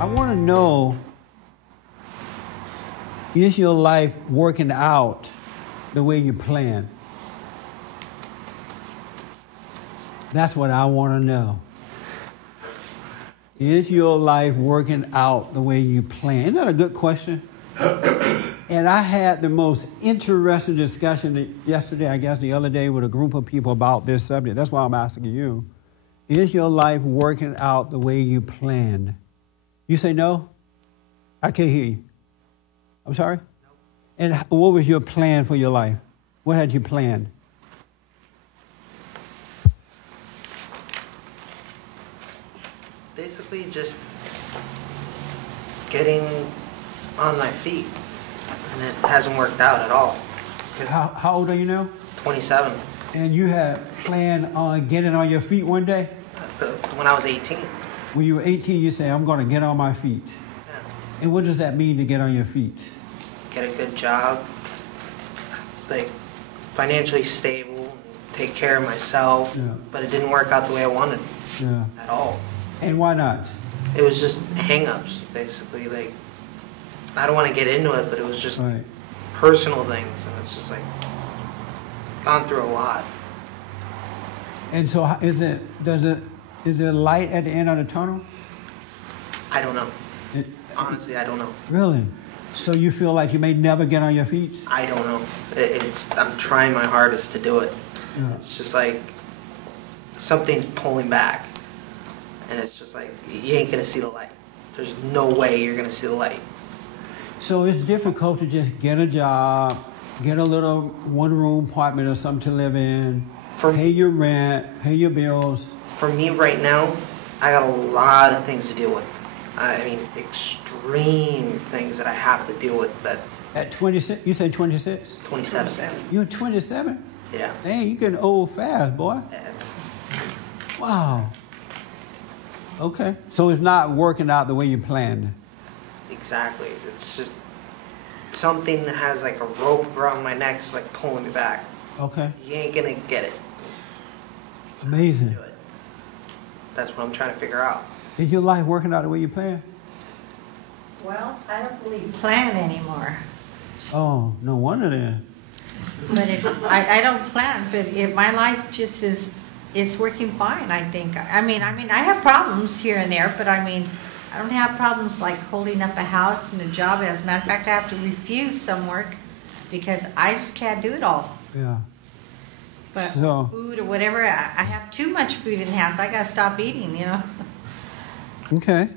I want to know, is your life working out the way you plan? That's what I want to know. Is your life working out the way you plan? Isn't that a good question? And I had the most interesting discussion yesterday, I guess the other day, with a group of people about this subject. That's why I'm asking you. Is your life working out the way you planned? You say no? I can't hear you. I'm sorry? No. And what was your plan for your life? What had you planned? Basically just getting on my feet, and it hasn't worked out at all. How old are you now? 27. And you had planned on getting on your feet one day? When I was 18. When you were 18, you say, I'm going to get on my feet. Yeah. And what does that mean, to get on your feet? Get a good job, like financially stable, take care of myself, yeah. But it didn't work out the way I wanted at all. And why not? It was just hang-ups, basically. Like, I don't want to get into it, but it was just personal things, and it's just like gone through a lot. And so, is there light at the end of the tunnel? I don't know. Honestly, I don't know. Really? So you feel like you may never get on your feet? I don't know. I'm trying my hardest to do it. Yeah. It's just like something's pulling back. And it's just like, you ain't going to see the light. There's no way you're going to see the light. So it's difficult to just get a job, get a little one-room apartment or something to live in, pay your rent, pay your bills. For me right now, I got a lot of things to deal with. I mean, extreme things that I have to deal with. That. At 26? You said 26? 27. You're 27? Yeah. Dang, you getting old fast, boy. Yeah. Wow. Okay. So it's not working out the way you planned? Exactly. It's just something that has like a rope around my neck, is like pulling me back. Okay. You ain't gonna get it. Amazing. That's what I'm trying to figure out. Is your life working out the way you planned? Well, I don't really plan anymore. Oh, no wonder then. But I don't plan, but my life just is working fine, I think. I mean, I have problems here and there, but I mean, I don't have problems like holding up a house and a job. As a matter of fact, I have to refuse some work because I just can't do it all. Yeah. But food or whatever, I have too much food in the house. I got to stop eating, you know. Okay.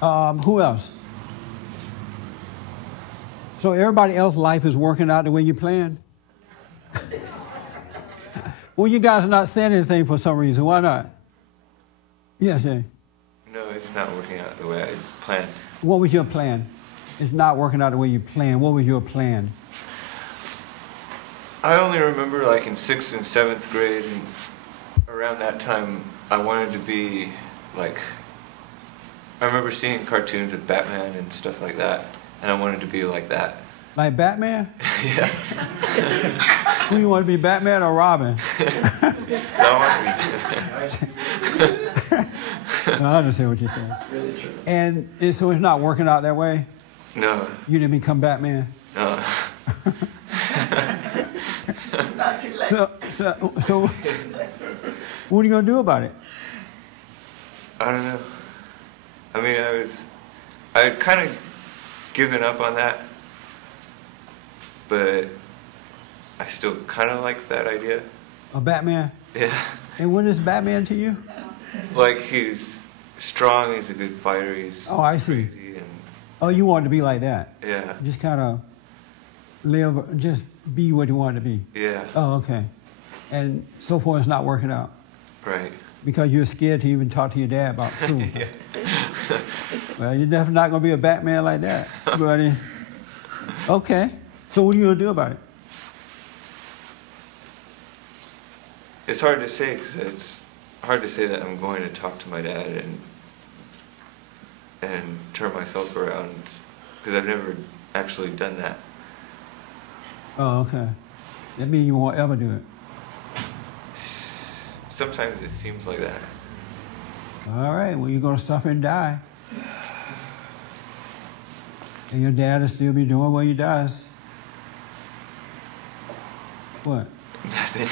Who else? So everybody else's life is working out the way you planned? Well, you guys are not saying anything for some reason. Why not? Yes, Jay. No, it's not working out the way I planned. What was your plan? It's not working out the way you planned. What was your plan? I only remember like in 6th and 7th grade, and around that time, I wanted to be like, I remember seeing cartoons of Batman and stuff like that, and I wanted to be like that. Like Batman? Yeah. Who you want to be, Batman or Robin? No, I understand what you're saying. Really true. And so it's not working out that way? No. You didn't become Batman? No. Not too late. So what are you going to do about it? I don't know. I mean, I had kind of given up on that, but I still kind of like that idea. A Batman? Yeah. And what is Batman to you? Like, he's strong, he's a good fighter, he's I see. crazy. And Oh, you want to be like that? yeah. Just kind of live, just be what you want to be? Yeah. Oh, okay. And so far it's not working out? Right. Because you're scared to even talk to your dad about food. Yeah. Well, you're definitely not going to be a Batman like that, buddy. Okay. So what are you going to do about it? It's hard to say, because it's hard to say that I'm going to talk to my dad and turn myself around, because I've never actually done that. Oh, okay. That means you won't ever do it. Sometimes it seems like that. All right. Well, you're going to suffer and die. And your dad will still be doing what he does. What? Nothing.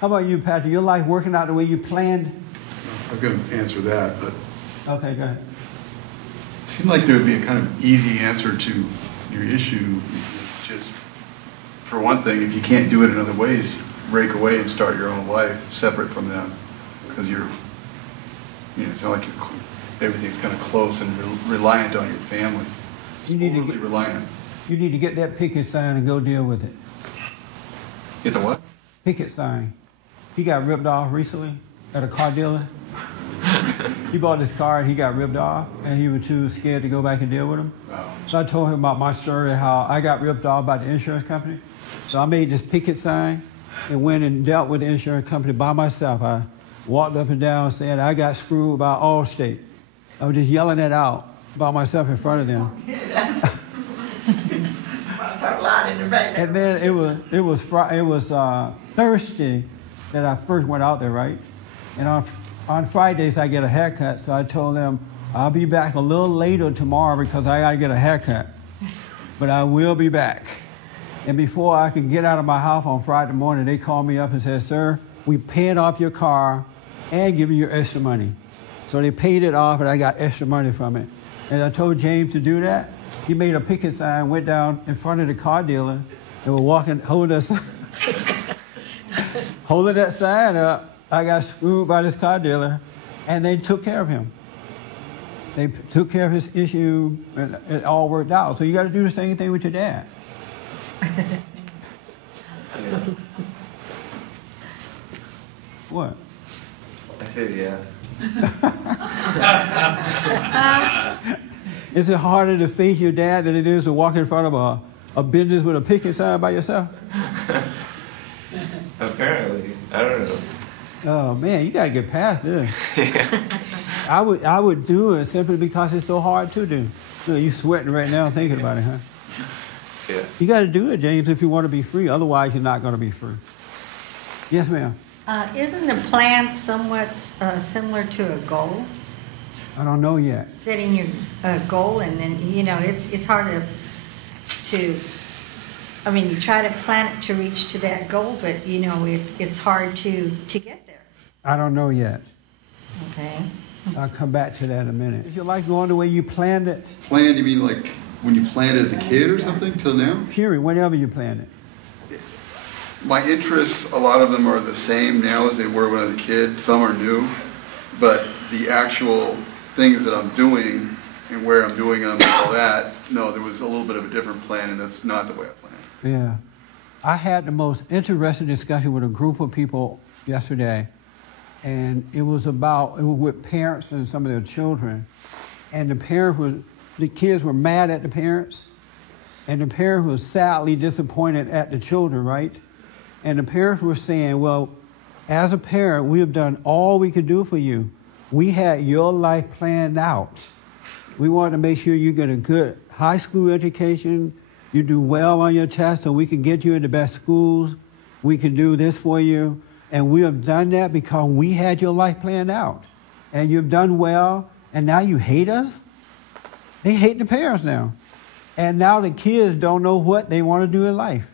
How about you, Patrick? Your life working out the way you planned? I was going to answer that, but Okay, go ahead. it seemed like there would be a kind of easy answer to your issue. Just, for one thing, if you can't do it in other ways, break away and start your own life separate from them. Because it's not like everything's kind of close and reliant on your family. You need to Overly reliant. You need to get that picket sign and go deal with it. Get the what? Picket sign. He got ripped off recently at a car dealer. He bought this car and he got ripped off, and he was too scared to go back and deal with him. Wow. So I told him about my story, how I got ripped off by the insurance company. So I made this picket sign and went and dealt with the insurance company by myself. I walked up and down saying I got screwed by Allstate. I was just yelling it out by myself in front of them. And then it was Thursday that I first went out there, right? And on Fridays I get a haircut, so I told them I'll be back a little later tomorrow because I got to get a haircut. But I will be back. And before I could get out of my house on Friday morning, they called me up and said, "Sir, we paid off your car and give you your extra money." So they paid it off, and I got extra money from it. And I told James to do that. He made a picket sign, went down in front of the car dealer, and were walking, holding that sign up. I got screwed by this car dealer, and they took care of him. They took care of his issue, and it all worked out. So you got to do the same thing with your dad. What? I said, yeah. Is it harder to face your dad than it is to walk in front of a business with a picket sign by yourself? Apparently. I don't know. Oh, man, you got to get past this. Yeah. I would do it simply because it's so hard to do. You sweating right now thinking about it, huh? Yeah. You got to do it, James, if you want to be free. Otherwise, you're not going to be free. Yes, ma'am. Isn't a plan somewhat similar to a goal? I don't know yet. Setting your goal, and then it's hard to. I mean, you try to plan it to reach to that goal, but it's hard to get there. I don't know yet. Okay. I'll come back to that in a minute. Is your life going the way you planned it? Planned, you mean like when you planned it as a kid or something till now? Period, whenever you planned it. My interests, a lot of them are the same now as they were when I was a kid. Some are new, but the actual things that I'm doing and where I'm doing them and all that, no, there was a little bit of a different plan, and that's not the way I planned. Yeah. I had the most interesting discussion with a group of people yesterday, and it was with parents and some of their children, and the kids were mad at the parents, and the parents were sadly disappointed at the children, right? And the parents were saying, well, as a parent, we have done all we could do for you. We had your life planned out. We wanted to make sure you get a good high school education, you do well on your test so we can get you into best schools. We can do this for you. And we have done that because we had your life planned out. And you've done well, and now you hate us? They hate the parents now. And now the kids don't know what they want to do in life.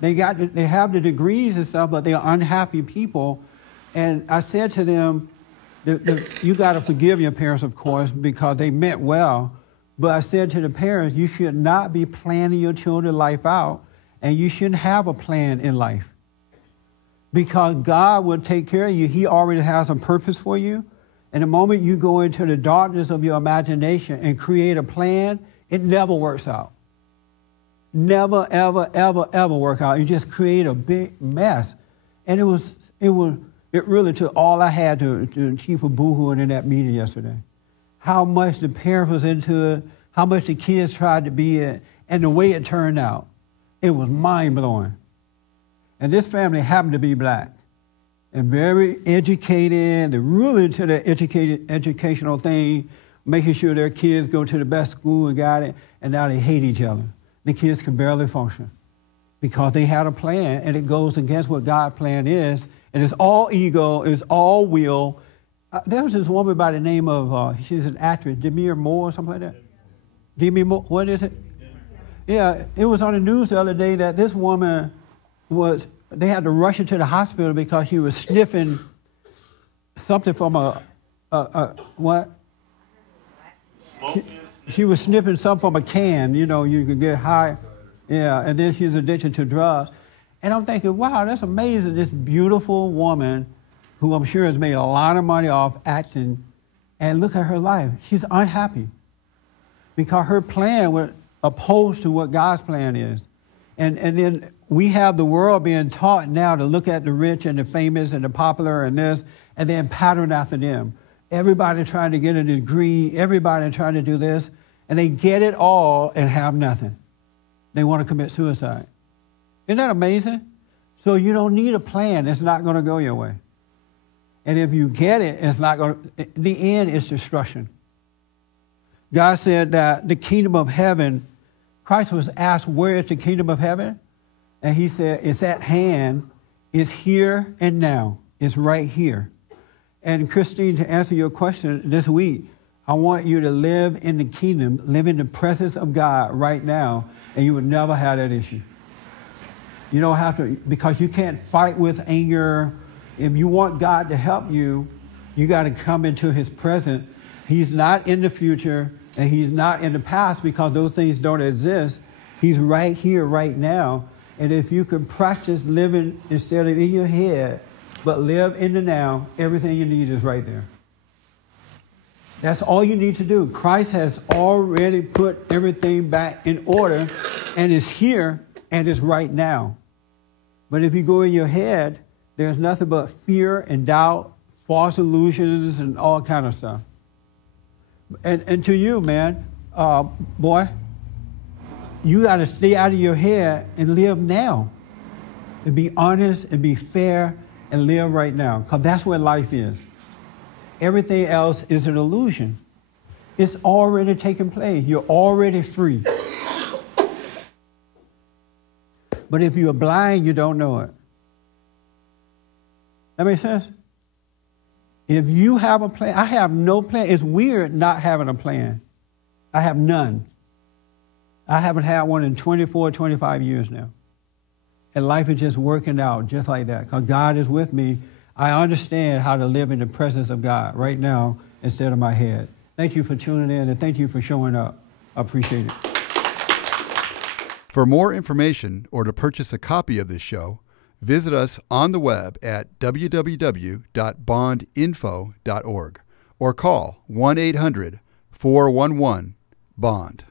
They have the degrees and stuff, but they're unhappy people. And I said to them, you got to forgive your parents, of course, because they meant well. But I said to the parents, you should not be planning your children's life out, and you shouldn't have a plan in life. Because God will take care of you. He already has a purpose for you. And the moment you go into the darkness of your imagination and create a plan, it never works out. Never, ever, ever, ever work out. You just create a big mess. And it really took all I had to keep a boohooing in that meeting yesterday. How much the parents was into it, how much the kids tried to be it, and the way it turned out. It was mind-blowing. And this family happened to be black and very educated. They're really into the educational thing, making sure their kids go to the best school and got it, and now they hate each other. The kids can barely function because they had a plan, and it goes against what God's plan is, and it's all ego, it's all will. There was this woman by the name of, she's an actress, Demi Moore or something like that. Demi Moore, what is it? Yeah, it was on the news the other day that this woman they had to rush her to the hospital because she was sniffing something from what? She was sniffing something from a can, you know, you could get high. Yeah, and then she's addicted to drugs. And I'm thinking, wow, that's amazing. This beautiful woman who I'm sure has made a lot of money off acting, and look at her life. She's unhappy because her plan was opposed to what God's plan is. And then we have the world being taught now to look at the rich and the famous and the popular and this, and then pattern after them. Everybody trying to get a degree, everybody trying to do this, and they get it all and have nothing. They want to commit suicide. Isn't that amazing? So you don't need a plan. It's not going to go your way. And if you get it, it's not going to, the end is destruction. God said that the kingdom of heaven, Christ was asked, where is the kingdom of heaven? And he said, it's at hand, it's here and now, it's right here. And Christine, to answer your question this week, I want you to live in the kingdom, live in the presence of God right now, and you would never have that issue. You don't have to, because you can't fight with anger. If you want God to help you, you got to come into his presence. He's not in the future, and he's not in the past because those things don't exist. He's right here, right now. And if you can practice living instead of in your head, but live in the now, everything you need is right there. That's all you need to do. Christ has already put everything back in order, and it's here, and it's right now. But if you go in your head, there's nothing but fear and doubt, false illusions, and all kind of stuff. And to you, man, boy, you got to stay out of your head and live now. And be honest and be fair and live right now. Because that's where life is. Everything else is an illusion. It's already taken place. You're already free. But if you're blind, you don't know it. That makes sense? If you have a plan, I have no plan. It's weird not having a plan. I have none. I haven't had one in 24, 25 years now. And life is just working out just like that. Because God is with me. I understand how to live in the presence of God right now instead of my head. Thank you for tuning in, and thank you for showing up. I appreciate it. For more information or to purchase a copy of this show, visit us on the web at www.bondinfo.org or call 1-800-411-BOND.